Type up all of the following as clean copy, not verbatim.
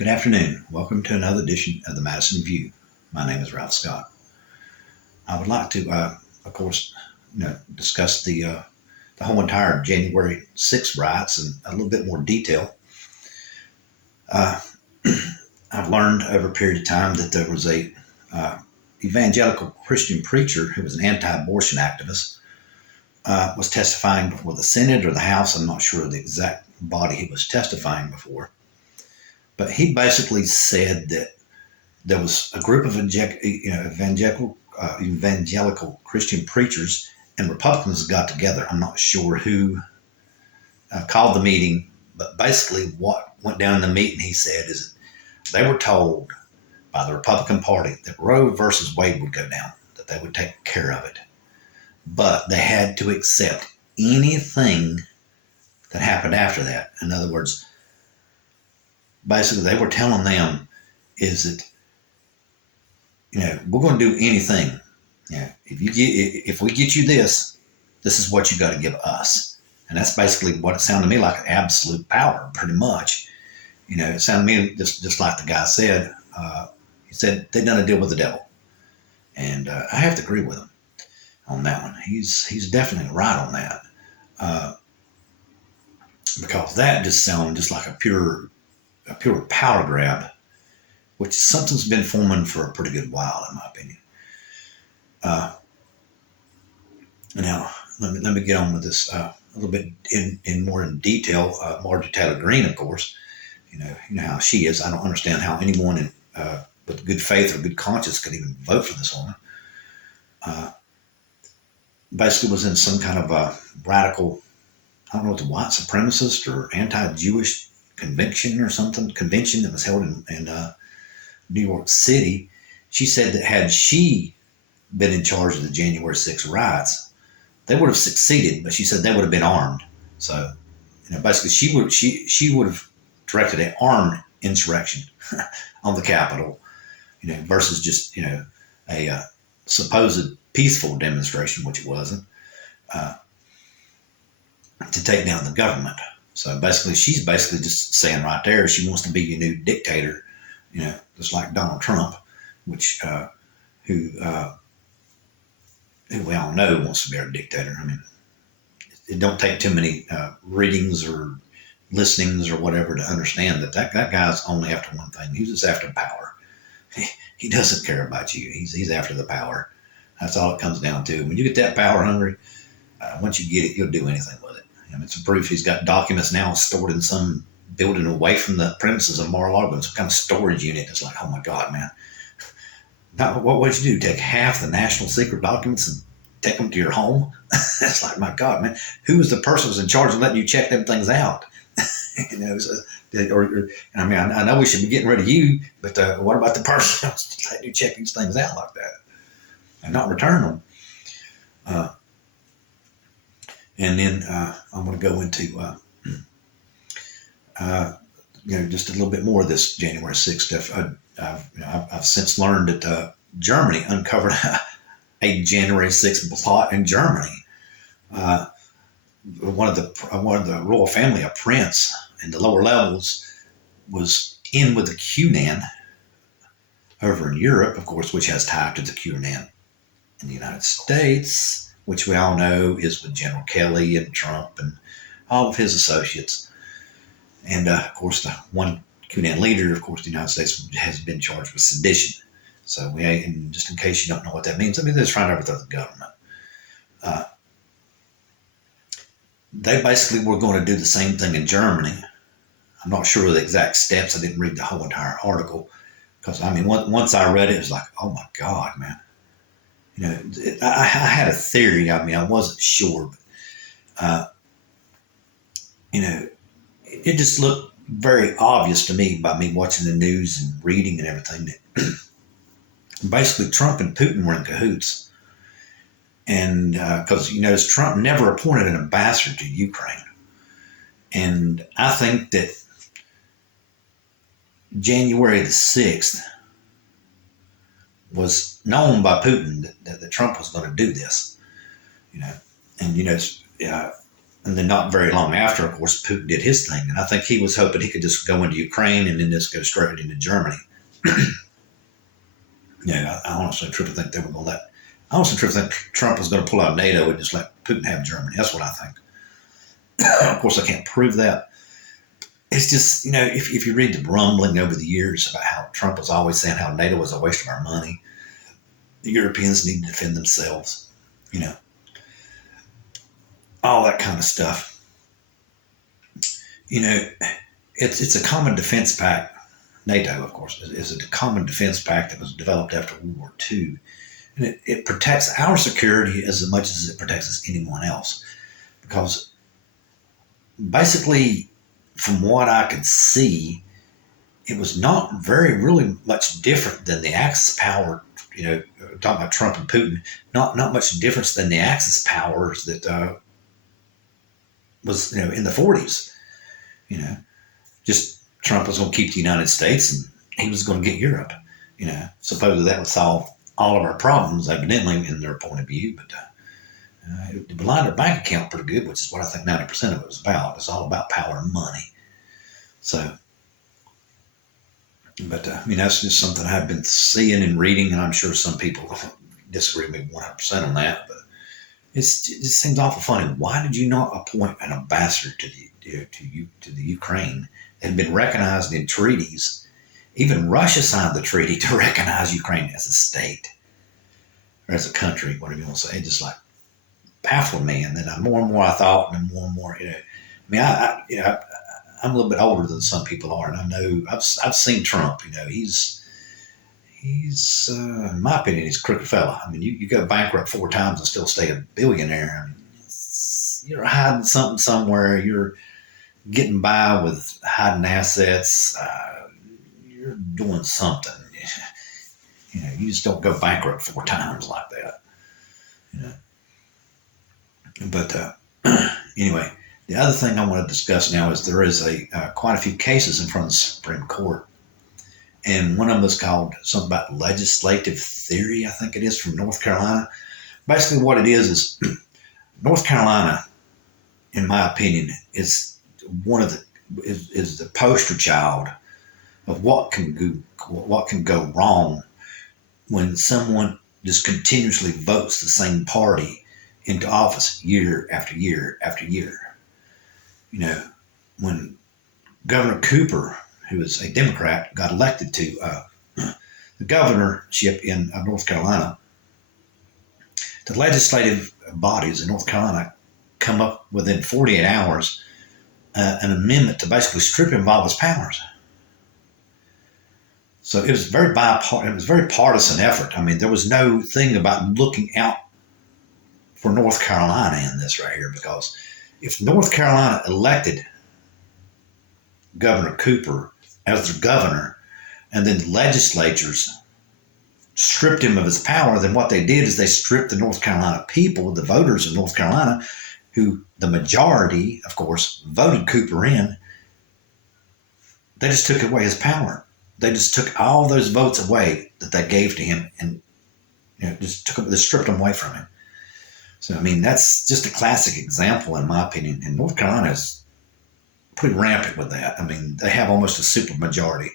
Good afternoon. Welcome to another edition of the Madison View. My name is Ralph Scott. I would like to, of course, discuss the whole entire January 6th riots in a little bit more detail. I've learned over a period of time that there was a evangelical Christian preacher who was an anti-abortion activist, was testifying before the Senate or the House. I'm not sure of the exact body he was testifying before. But he basically said that there was a group of evangelical Christian preachers and Republicans got together. I'm not sure who called the meeting, but basically what went down in the meeting, he said, is that they were told by the Republican Party that Roe versus Wade would go down, that they would take care of it. But they had to accept anything that happened after that. In other words, basically they were telling them is that, we're going to do anything. If we get you this is what you got to give us. And that's basically what it sounded to me like, an absolute power, pretty much. It sounded to me just like the guy said. He said they done a deal with the devil. And I have to agree with him on that one. He's definitely right on that. Because that just sounded just like a pure power grab, which something's been forming for a pretty good while, in my opinion. Now, let me get on with this a little bit in more in detail. Marjorie Taylor Greene, of course, you know how she is. I don't understand how anyone with good faith or good conscience could even vote for this woman. Basically was in some kind of a radical, I don't know, what the white supremacist or anti-Jewish convention that was held in New York City. She said that had she been in charge of the January 6th riots, they would have succeeded, but she said they would have been armed. So, basically she would have directed an armed insurrection on the Capitol, versus just, a supposed peaceful demonstration, which it wasn't, to take down the government. So basically, she's just saying right there, she wants to be a new dictator, just like Donald Trump, which who we all know wants to be our dictator. I mean, it don't take too many readings or listenings or whatever to understand that guy's only after one thing. He's just after power. He doesn't care about you. He's after the power. That's all it comes down to. When you get that power hungry, once you get it, you'll do anything with it. It's a proof he's got documents now stored in some building away from the premises of Mar-a-Lago, some kind of storage unit. It's like, oh my God, man. Now, what would you do? Take half the national secret documents and take them to your home? It's like, my God, man. Who was the person who was in charge of letting you check them things out? I know we should be getting rid of you, but what about the person who was letting you check these things out like that and not return them? And then I'm going to go into, just a little bit more of this January 6th stuff. I've since learned that Germany uncovered a January 6th plot in Germany. One of the royal family, a prince in the lower levels, was in with the QAnon over in Europe, of course, which has tied to the QAnon in the United States, which we all know is with General Kelly and Trump and all of his associates. And, of course, the one QAnon leader, of course, the United States has been charged with sedition. So and just in case you don't know what that means, they're just trying to overthrow the government. They basically were going to do the same thing in Germany. I'm not sure of the exact steps. I didn't read the whole entire article because, once I read it, it was like, oh, my God, man. I had a theory. I wasn't sure, but, it just looked very obvious to me by me watching the news and reading and everything that basically Trump and Putin were in cahoots. And because, Trump never appointed an ambassador to Ukraine. And I think that January the 6th was known by Putin that Trump was going to do this, and And then not very long after, of course, Putin did his thing. And I think he was hoping he could just go into Ukraine and then just go straight into Germany. Yeah, I honestly truly think they were going to let. I honestly truly think Trump was going to pull out NATO and just let Putin have Germany. That's what I think. Of course, I can't prove that. It's just, if you read the rumbling over the years about how Trump was always saying how NATO was a waste of our money, the Europeans need to defend themselves, all that kind of stuff. It's a common defense pact. NATO, of course, is a common defense pact that was developed after World War II. And it protects our security as much as it protects anyone else. Because basically, from what I could see, it was not really much different than the Axis power, talking about Trump and Putin, not much difference than the Axis powers that was, in the 40s. Just Trump was going to keep the United States and he was going to get Europe. Supposedly that would solve all of our problems, evidently, in their point of view. But it lined our bank account pretty good, which is what I think 90% of it was about. It's all about power and money. So, but that's just something I've been seeing and reading, and I'm sure some people disagree with me 100% on that. But it just seems awful funny. Why did you not appoint an ambassador to the Ukraine that had been recognized in treaties? Even Russia signed the treaty to recognize Ukraine as a state or as a country, whatever you want to say. It just like baffled me. And then more and more I thought, and more, I'm a little bit older than some people are, and I know I've seen Trump. He's in my opinion, he's a crooked fella. I mean, you go bankrupt 4 times and still stay a billionaire. I mean, you're hiding something somewhere. You're getting by with hiding assets. You're doing something. You just don't go bankrupt 4 times like that. But anyway, the other thing I want to discuss now is there is quite a few cases in front of the Supreme Court. And one of them is called something about legislative theory, I think it is, from North Carolina. Basically what it is North Carolina, in my opinion, is is the poster child of what can go wrong when someone just continuously votes the same party into office year after year after year. When Governor Cooper, who is a Democrat, got elected to the governorship in North Carolina, the legislative bodies in North Carolina come up within 48 hours an amendment to basically strip him of all his powers. So it was very partisan effort. I mean, there was no thing about looking out for North Carolina in this right here, because if North Carolina elected Governor Cooper as their governor, and then the legislatures stripped him of his power, then what they did is they stripped the North Carolina people, the voters of North Carolina, who the majority, of course, voted Cooper in. They just took away his power. They just took all those votes away that they gave to him, and just stripped them away from him. So, I mean, that's just a classic example, in my opinion. And North Carolina is pretty rampant with that. I mean, they have almost a super majority.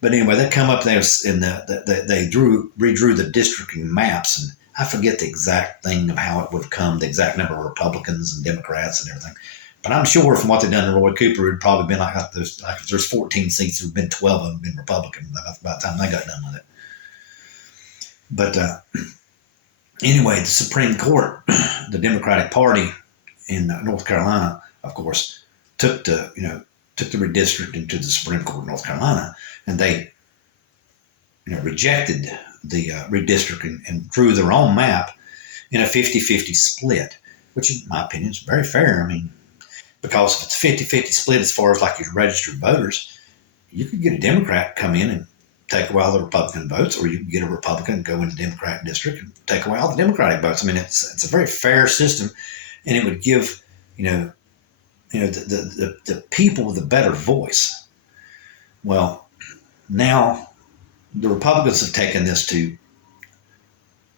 But anyway, they come up there and they redrew the districting maps, and I forget the exact thing of how it would have come, the exact number of Republicans and Democrats and everything. But I'm sure from what they've done to Roy Cooper, it would probably been like if there's 14 seats, there would have been 12 of them been Republican by the time they got done with it. But anyway, the Supreme Court, the Democratic Party in North Carolina, of course, took the redistricting to the Supreme Court of North Carolina, and they rejected the redistricting and drew their own map in a 50-50 split, which in my opinion is very fair. I mean, because if it's a 50-50 split as far as like your registered voters, you could get a Democrat come in and take away all the Republican votes, or you can get a Republican and go into the Democratic district and take away all the Democratic votes. I mean, it's a very fair system, and it would give the people with a better voice. Well, now the Republicans have taken this to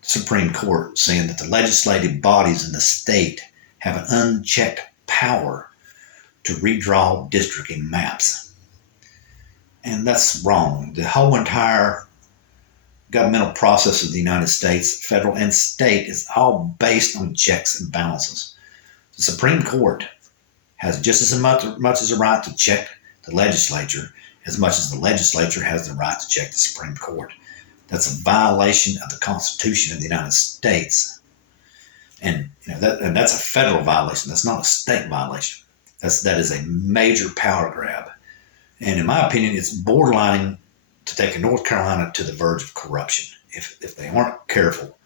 Supreme Court, saying that the legislative bodies in the state have an unchecked power to redraw districting maps. And that's wrong. The whole entire governmental process of the United States, federal and state, is all based on checks and balances. The Supreme Court has just as much as a right to check the legislature as much as the legislature has the right to check the Supreme Court. That's a violation of the Constitution of the United States. And that's a federal violation. That's not a state violation. That is a major power grab. And in my opinion, it's borderlining to take North Carolina to the verge of corruption if they aren't careful.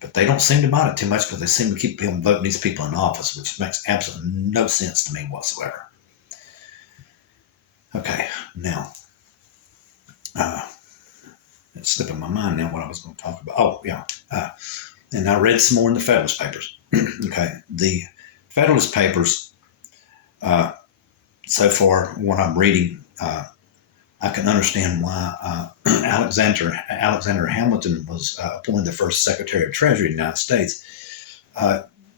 But they don't seem to mind it too much because they seem to keep voting these people in office, which makes absolutely no sense to me whatsoever. Okay, now, it's slipping my mind now what I was going to talk about. Oh, yeah. And I read some more in the Federalist Papers. Okay, the Federalist Papers, so far, what I'm reading, I can understand why Alexander Hamilton was appointed the first Secretary of Treasury of the United States.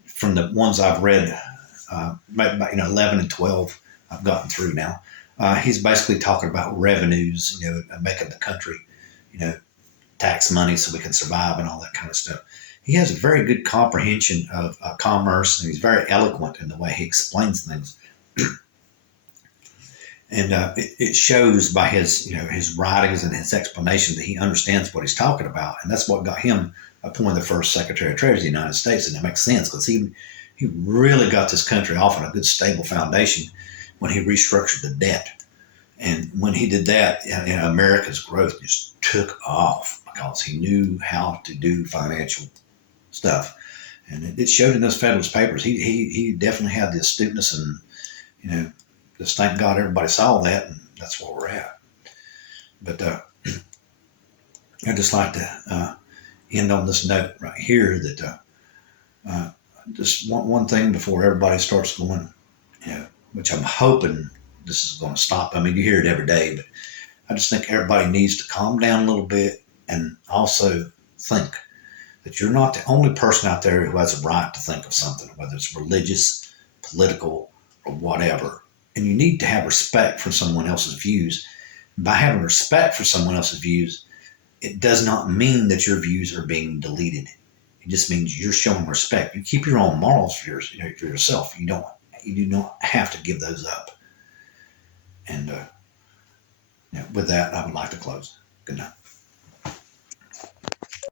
From the ones I've read, 11 and 12, I've gotten through now. He's basically talking about revenues, making the country, tax money so we can survive and all that kind of stuff. He has a very good comprehension of commerce, and he's very eloquent in the way he explains things. And it shows by his writings and his explanation that he understands what he's talking about, and that's what got him appointed the first Secretary of Treasury of the United States. And it makes sense because he really got this country off on a good, stable foundation when he restructured the debt. And when he did that, America's growth just took off because he knew how to do financial stuff, and it showed in those Federalist Papers. He definitely had the astuteness, and just thank God everybody saw that, and that's where we're at. But I'd just like to end on this note right here that just one thing before everybody starts going, which I'm hoping this is going to stop. I mean, you hear it every day, but I just think everybody needs to calm down a little bit and also think that you're not the only person out there who has a right to think of something, whether it's religious, political, or whatever. And you need to have respect for someone else's views. By having respect for someone else's views, it does not mean that your views are being deleted. It just means you're showing respect. You keep your own morals for yourself. You do not have to give those up. And with that, I would like to close. Good night.